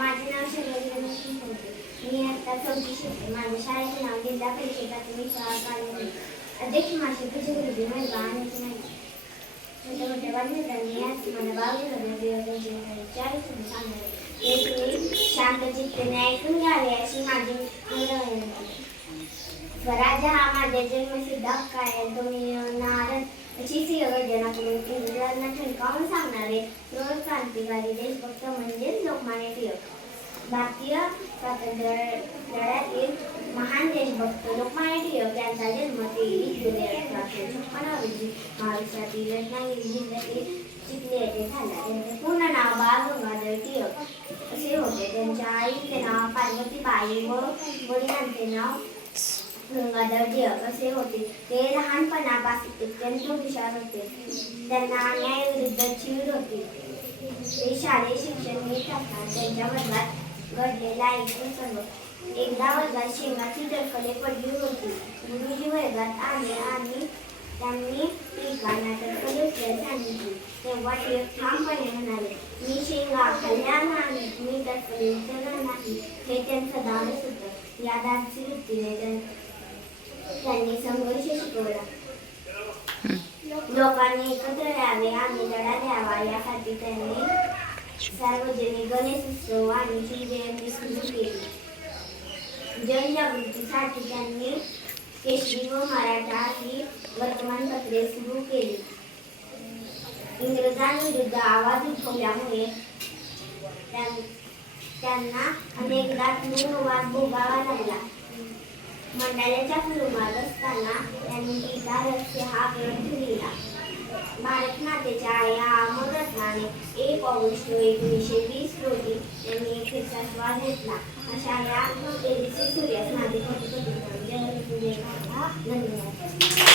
माझे नाव शैलेश गणेश होते. मी आता 4थी शिकते. माझ्या शाळेचे नाव जिल्हा परिषद प्राथमिक शाळा काळेवाडी. अध्यक्ष मासे तुझे गुरुजी महिला आणि छोट्या मोठ्या बालमित्रांनी आज मला 22,040 सांगणार ते तुम्ही शांत चित्तेने ऐकून घ्यावे अशी माझी विनंती. स्वराज हा माझ्या जन्मसिद्ध हक्क आहे. तो मिळवणार अशी सिंहगर्जना करून इंग्रजांना ठणकावून सांगणारे थोर क्रांतिकारी देशभक्त म्हणजेच लोकमान्य टिळक. भारतीय स्वातंत्र्य लढ्यातील महान देशभक्त लोकमान्य टिळक यांचा जन्म 23 जुलै 1856 रोजी महाराष्ट्रातील रत्नागिरी जिल्ह्यातील चिखली येथे झाला. त्यांचे पूर्ण नाव बाळ गंगाधर टिळक असे होते. त्यांच्या आईचे नाव पार्वतीबाई व वडिलांचे नाव गंगाधर टिळक असे होते. ते लहानपणापासून अत्यंत हुशार होते. त्यांना अन्यायाविरुद्ध चीड होती. ते शालेय शिक्षण घेत असताना त्यांच्या वर्गात घडलेला ऐकून सर्व. एकदा वर्गात शेंगाची टरफले पडली होती. गुरुजी वर्गात आले आणि त्यांनी टिळकांना टरफले उचलायला सांगितली. तेव्हा टिळक ठामपणे म्हणाले, मी शेंगा खाल्ल्या नाही, मी टरफले उचलणार नाही. हे त्यांचं धाडस होतं. या धाडसी वृत्तीने त्यांनी संघर्ष शिकवला. लोकांनी एकत्र यावे आणि लढा द्यावा यासाठी त्यांनी सार्वजनिक गणेश उत्सव आणि शिवजयंती सुरू केली. जनजागृतीसाठी त्यांनी केसरी व मराठा ही वर्तमानपत्रे सुरू केली. इंग्रजांविरुद्ध आवाज उठवल्यामुळे त्यांना अनेकदा तुरुंगवास भोगावा लागला. मंडाल्याच्या तुरुंगात असताना त्यांनी गीता रहस्य हा ग्रंथ लिहिला. भारत मातेच्या आई अमररत्नाने 1 ऑगस्ट 1920 रोजी त्यांनी एक श्वास घेतला. अशा या तेजस्वी सूर्यास माझे धन्यवाद.